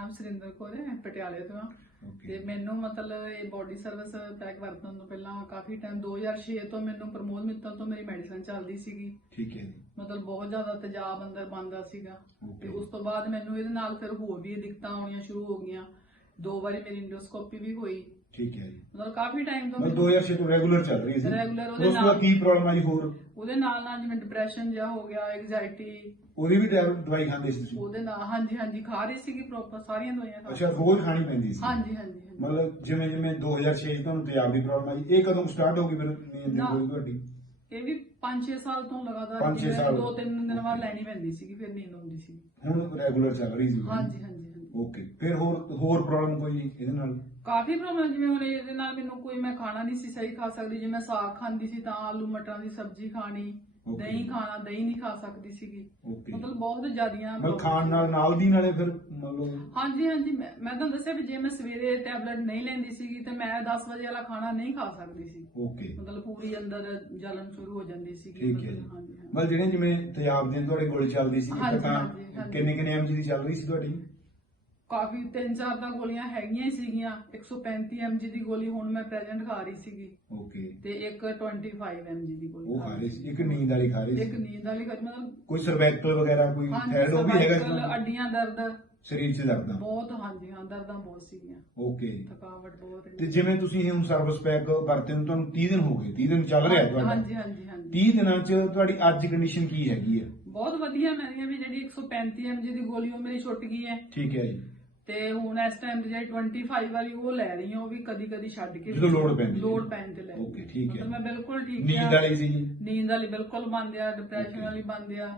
ਨਾਮ ਸੁਰਿੰਦਰ ਕੌਰ ਹੈ ਪਟਿਆਲੇ ਤੋਂ ਹਾਂ। ਤੇ ਮੈਨੂੰ ਮਤਲਬ ਇਹ ਬੋਡੀ ਸਰਵਿਸ ਪੈਕ ਵਰਤਣ ਤੋਂ ਪਹਿਲਾਂ ਕਾਫੀ ਟਾਈਮ 2006 ਤੋਂ ਮੈਨੂੰ ਪ੍ਰਮੋਦ ਮਿੱਤਲ ਤੋਂ ਮੇਰੀ ਮੈਡੀਸਨ ਚੱਲਦੀ ਸੀਗੀ। ਠੀਕ ਹੈ ਜੀ। ਮਤਲਬ ਬਹੁਤ ਜ਼ਿਆਦਾ ਤੇਜ਼ਾਬ ਅੰਦਰ ਬੰਦਾ ਸੀਗਾ। ਤੇ ਓਕੇ ਉਸ ਤੋਂ ਬਾਅਦ ਮੈਨੂੰ ਇਹਦੇ ਨਾਲ ਫਿਰ ਹੋਰ ਵੀ ਦਿੱਕਤਾਂ ਆਉਣੀਆਂ ਸ਼ੁਰੂ ਹੋ ਗਈਆਂ। ਦੋ ਵਾਰੀ ਮੇਰੀ ਇੰਡੋਸਕੋਪੀ ਵੀ ਹੋਈ। ਠੀਕ ਹੈ ਜੀ। ਮਤਲਬ ਕਾਫੀ ਟਾਈਮ ਤੋਂ ਮੈਨੂੰ 2006 ਤੋਂ ਰੈਗੂਲਰ ਚੱਲ ਰਹੀ ਸੀ Regular ਉਹਦੇ ਉਸ ਤੋਂ ਬਾਅਦ ਨਾਲ- ਕੀ ਪ੍ਰੋਬਲਮ ਆਈ ਹੋਰ? ਉਹਦੇ ਨਾਲ ਨਾਲ ਜਿਵੇਂ ਡਿਪਰੈਸ਼ਨ ਜਿਹਾ ਹੋ ਗਿਆ ਐਂਗਜ਼ਾਇਟੀ ਉਹਦੀ ਵੀ ਦਵਾ- ਦਵਾਈ ਖਾਂਦੇ ਸੀ ਤੁਸੀਂ? ਉਹਦੇ ਨਾਲ ਹਾਂਜੀ ਹਾਂਜੀ ਖਾ ਰਹੀ ਸੀਗੀ ਪ੍ਰੋਪਰ ਸਾਰੀਆਂ ਦਵਾਈਆਂ ਖਾ ਅੱਛਾ ਰੋਜ਼ ਖਾਣੀ ਪੈਂਦੀ ਸੀ? ਹਾਂਜੀ ਹਾਂਜੀ ਹਾਂਜੀ। ਮਤਲਬ ਜਿਵੇਂ ਜਿਵੇਂ 2006 ਚ ਤੁਹਾਨੂੰ ਤੇਜ਼ਾਬ ਦੀ ਪ੍ਰੋਬਲਮ ਆਈ ਇਹ ਕਦੋਂ ਸਟਾਰਟ ਹੋ ਗਈ ਫਿਰ ਨੀਂਦ ਦੀ ਨਾ। ਗੋਲੀ ਤੁਹਾਡੀ? ਇਹ ਵੀ 5-6 ਸਾਲ ਤੋਂ ਲਗਾਤਾਰ ਪੰਜ ਛੇ ਜਿਵੇਂ ਸਾਲ। ਦੋ ਤਿੰਨ ਦਿਨ ਬਾਅਦ ਲੈਣੀ ਪੈਂਦੀ ਸੀਗੀ ਫਿਰ ਨੀਂਦ ਆਉਂਦੀ ਸੀ ਹੁਣ ਰੈਗੂਲਰ ਚੱਲ ਰਹੀ ਸੀ। ਹਾਂਜੀ। ਓਕੇ ਫਿਰ ਹੋਰ ਹੋਰ ਪ੍ਰੋਬਲਮ ਕੋਈ ਇਹਦੇ ਨਾਲ? ਕਾਫੀ ਪ੍ਰੋਬਲਮ ਜਿਵੇਂ ਹੁਣ ਇਹਦੇ ਨਾਲ ਮੈਨੂੰ ਕੋਈ ਮੈਂ ਖਾਣਾ ਨਹੀਂ ਸੀ ਸਹੀ ਖਾ ਸਕਦੀ ਜੇ ਮੈਂ ਸਾਗ ਖਾਂਦੀ ਸੀ ਤਾਂ ਆਲੂ ਮਟਰਾਂ ਦੀ ਸਬਜ਼ੀ ਖਾਣੀ Okay. ਦਹੀਂ ਖਾਣਾ ਦਹੀਂ ਨਹੀਂ ਖਾ ਸਕਦੀ ਸੀਗੀ। ਓਕੇ। ਮਤਲਬ ਬਹੁਤ ਜ਼ਿਆਦੀਆਂ ਮਤਲਬ ਖਾਣ ਨਾਲ ਨਾਲ ਦੀ ਨਾਲੇ ਫਿਰ ਮਤਲਬ ਹਾਂਜੀ ਹਾਂਜੀ ਮੈਂ ਮੈਂ ਤੁਹਾਨੂੰ ਦੱਸਿਆ ਵੀ ਜੇ ਮੈਂ ਸਵੇਰੇ ਟੈਬਲੇਟ ਨਹੀਂ ਲੈਂਦੀ ਸੀਗੀ ਤੇ ਮੈਂ 10 ਵਜੇ ਵਾਲਾ ਖਾਣਾ ਨਹੀਂ ਖਾ ਸਕਦੀ ਸੀ। ਓਕੇ। ਮਤਲਬ ਪੂਰੀ ਅੰਦਰ ਜਲਨ ਸ਼ੁਰੂ ਹੋ ਜਾਂਦੀ ਸੀਗੀ। ਠੀਕ ਹੈ ਮਤਲਬ, ਹਾਂਜੀ ਹਾਂਜੀ। ਮਤਲਬ ਜਿਹੜੇ ਜਿਵੇਂ ਤੇਜ਼ਾਬ ਦੀਆਂ ਤੁਹਾਡੇ ਗੋਲੀ ਚੱਲਦੀ ਸੀ ਹਾਂਜੀ, ਤਾਂ ਹਾਂਜੀ, ਹਾਂਜੀ। ਕਿੰਨੇ ਕਿੰਨੇ ਐਮਜੀ ਦੀ ਚੱਲ ਰਹੀ ਸੀ ਤੁਹਾਡੀ? ਕਾਫੀ ਤਿੰਨ ਚਾਰ ਤਾਂ ਗੋਲੀਆਂ ਹੈਗੀਆਂ ਹੀ ਸੀਗੀਆਂ। 135 mg ਦੀ ਗੋਲੀ ਹੁਣ ਮੈਂ ਪ੍ਰੈਜ਼ੈਂਟ ਖਾ ਰਹੀ ਸੀਗੀ। ਓਕੇ ਤੇ ਇੱਕ 25 mg ਦੀ ਗੋਲੀ ਉਹ ਖਾ ਰਹੀ ਸੀ। ਇੱਕ ਨੀਂਦ ਵਾਲੀ ਖਾ ਰਹੀ ਇੱਕ ਸੀ। ਨੀਂਦ ਵਾਲੀ ਖਾ- ਮਤਲਬ ਕੋਈ ਸਰਵੈਕਲ ਵਗੈਰਾ ਕੋਈ ਹਾਂਜੀ ਉਹ ਵੀ ਹੈਗਾ cervical? ਅੱਡੀਆਂ ਦਰਦ। ਸਰੀਰ 'ਚ ਦਰਦਾਂ। ਬਹੁਤ ਹਾਂਜੀ ਹਾਂ ਦਰਦਾਂ ਬਹੁਤ ਸੀਗੀਆਂ। ਓਕੇ ਥਕਾਵਟ ਬਹੁਤ ਤੇ ਜਿਵੇਂ ਤੁਸੀਂ ਹੁਣ ਸਰਵਿਸ ਪੈਕ ਵਰਤੇ ਨੂੰ ਤੁਹਾਨੂੰ 30 ਦਿਨ ਹੋ ਗਏ। 30 ਦਿਨ ਚੱਲ ਰਿਹਾ ਤੁਹਾਡਾ। ਹਾਂਜੀ ਹਾਂਜੀ ਹਾਂਜੀ। 30 ਦਿਨਾਂ 'ਚ ਤੁਹਾਡੀ ਅੱਜ ਕੰਡੀਸ਼ਨ ਕੀ ਹੈਗੀ ਹੈ ਬਹੁਤ ਵਧੀਆ ਮੇਰੀਆਂ ਵੀ ਜਿਹੜੀ 135 mg ਦੀ ਗੋਲੀ ਉਹ ਮੇਰੀ ਛੁੱਟ ਗਈ ਹੈ। ਠੀਕ ਹੈ ਜੀ। ਤੇ ਹੁਣ ਇਸ ਟਾਈਮ ਤੇ ਜਿਹੜੀ 25 ਵਾਲੀ ਉਹ ਲੈ ਰਹੀ ਹਾਂ ਉਹ ਵੀ ਕਦੀ ਕਦੀ ਛੱਡ ਕੇ ਜਦੋਂ ਲੋੜ ਪੈਂਦੀ। ਲੋੜ ਪੈਣ ਤੇ ਲੈ ਰਹੀ ਹਾਂ। Okay, ਠੀਕ ਹੈ। ਮਤਲਬ ਮੈਂ ਬਿਲਕੁਲ ਠੀਕ ਨੀਂਦ। ਵਾਲੀ ਸੀ ਨੀਂਦ ਵਾਲੀ ਬਿਲਕੁਲ ਬੰਦ ਆ ਡਿਪਰੈਸ਼ਨ. ਵਾਲੀ ਬੰਦ ਆ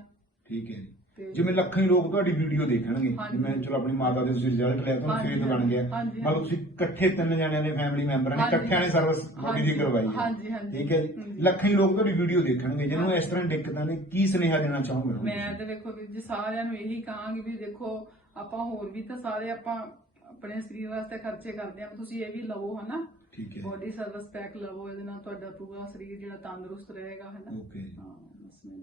ਠੀਕ ਹੈ ਜੀ ਤੇ ਜਿਵੇਂ ਲੱਖਾਂ ਹੀ ਲੋਕ ਤੁਹਾਡੀ ਵੀਡੀਓ ਦੇਖਣਗੇ ਹਾਂਜੀ। ਮੈਂ ਚਲੋ ਆਪਣੀ ਮਾਤਾ ਦੇ ਤੁਸੀਂ ਰਿਜ਼ਲਟ ਲਿਆ ਤੁਹਾਨੂੰ ਹਾਂਜੀ, ਫੇਰ ਬਣ ਗਿਆ ਹਾਂਜੀ, ਮਤਲਬ। ਤੁਸੀਂ ਇਕੱਠੇ ਤਿੰਨ ਜਣਿਆਂ ਦੇ ਫੈਮਿਲੀ ਮੈਂਬਰਾਂ ਨੇ ਹਾਂਜੀ। ਇਕੱਠਿਆਂ ਨੇ ਸਰਵਿਸ ਬੋਡੀ ਦੀ ਹਾਂਜੀ, ਕਰਵਾਈ ਹੈ ਹਾਂਜੀ, ਹਾਂਜੀ। ਠੀਕ ਹੈ ਜੀ ਹਾਂਜੀ। ਲੱਖਾਂ ਹੀ ਲੋਕ ਤੁਹਾਡੀ ਵੀਡੀਓ ਦੇਖਣਗੇ ਜਿਹਨੂੰ ਇਸ ਤਰ੍ਹਾਂ ਦਿੱਕਤਾਂ ਨੇ ਕੀ ਸੁਨੇਹਾ ਦੇਣਾ ਚਾਹੋਗੇ ਉਹਨਾਂ ਨੂੰ? ਮੈਂ ਤੇ ਵੇਖੋ ਵੀਰ ਜੀ ਸਾਰਿਆਂ ਨੂੰ ਇਹੀ ਕਹਾਂਗੀ ਵੀ ਦੇਖੋ ਆਪਾਂ ਹੋਰ ਵੀ ਤਾਂ ਸਾਰੇ ਆਪਾਂ ਆਪਣੇ ਸਰੀਰ ਵਾਸਤੇ ਖਰਚੇ ਕਰਦੇ ਆ ਤੁਸੀਂ ਇਹ ਵੀ ਲਵੋ ਹਨਾ। ਠੀਕ ਹੈ। ਬੋਡੀ ਸਰਵਿਸ ਪੈਕ ਲਵੋ ਇਹਦੇ ਨਾਲ ਤੁਹਾਡਾ ਪੂਰਾ ਸਰੀਰ ਜਿਹੜਾ ਤੰਦਰੁਸਤ ਰਹੇਗਾ ਹਨਾ। ਓਕੇ ਹਾਂ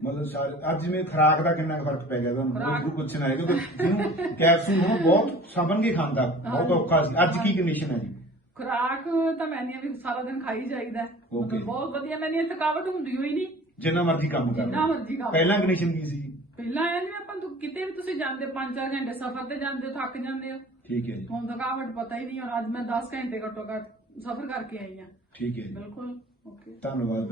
ਮਤਲਬ ਸਾਰੇ ਅੱਜ ਜਿਵੇਂ ਖਰਾਕ ਦਾ ਕਿੰਨਾ ਫ਼ਰਕ ਪੈ ਗਿਆ ਤੁਹਾਨੂੰ ਉਹ ਪੁੱਛਣਾ ਹੈ ਕਿਉਂਕਿ ਜਿਹਨੂੰ ਕੈਪਸੂਲ ਨੂੰ ਬਹੁਤ ਸਾਬਣ ਕੇ ਖਾਂਦਾ ਬਹੁਤ। ਔਖਾ ਸੀ। ਅੱਜ ਕੀ ਕੰਡੀਸ਼ਨ ਹੈ ਜੀ? ਖੁਰਾਕ ਤਾਂ ਮੈਨੇ ਵੀ ਸਾਰਾ ਦਿਨ ਖਾਈ ਜਾਈਦਾ. ਮਤਲਬ ਬਹੁਤ ਵਧੀਆ ਮੈਨੇ ਥਕਾਵਟ ਹੁੰਦੀ ਹੋਈ ਨਹੀਂ। ਜਿੰਨਾ ਮਰਜ਼ੀ ਕੰਮ ਕਰ ਜਿੰਨਾ। ਮਰਜ਼ੀ ਕੰਮ। ਪਹਿਲਾਂ ਕੰਡੀਸ਼ਨ ਕੀ ਸੀ? ਪਹਿਲਾਂ ਐ ਨਹੀਂ ਆਪਾਂ ਤੋਂ ਕਿਤੇ ਵੀ ਤੁਸੀਂ ਜਾਂਦੇ 5-4 ਘੰਟੇ ਸਫ਼ਰ ਤੇ ਜਾਂਦੇ ਹੋ ਥੱਕ ਜਾਂਦੇ ਹੋ। ਠੀਕ ਹੈ ਜੀ। ਹੁਣ ਥਕਾਵਟ ਪਤਾ ਹੀ ਨਹੀਂ ਔਰ ਅੱਜ ਮੈਂ 10 ਘੰਟੇ ਘੱਟੋ ਘੱਟ ਸਫ਼ਰ ਕਰਕੇ ਆਈ ਹਾਂ। ਠੀਕ ਹੈ ਜੀ। ਬਿਲਕੁਲ ਓਕੇ। ਧੰਨਵਾਦ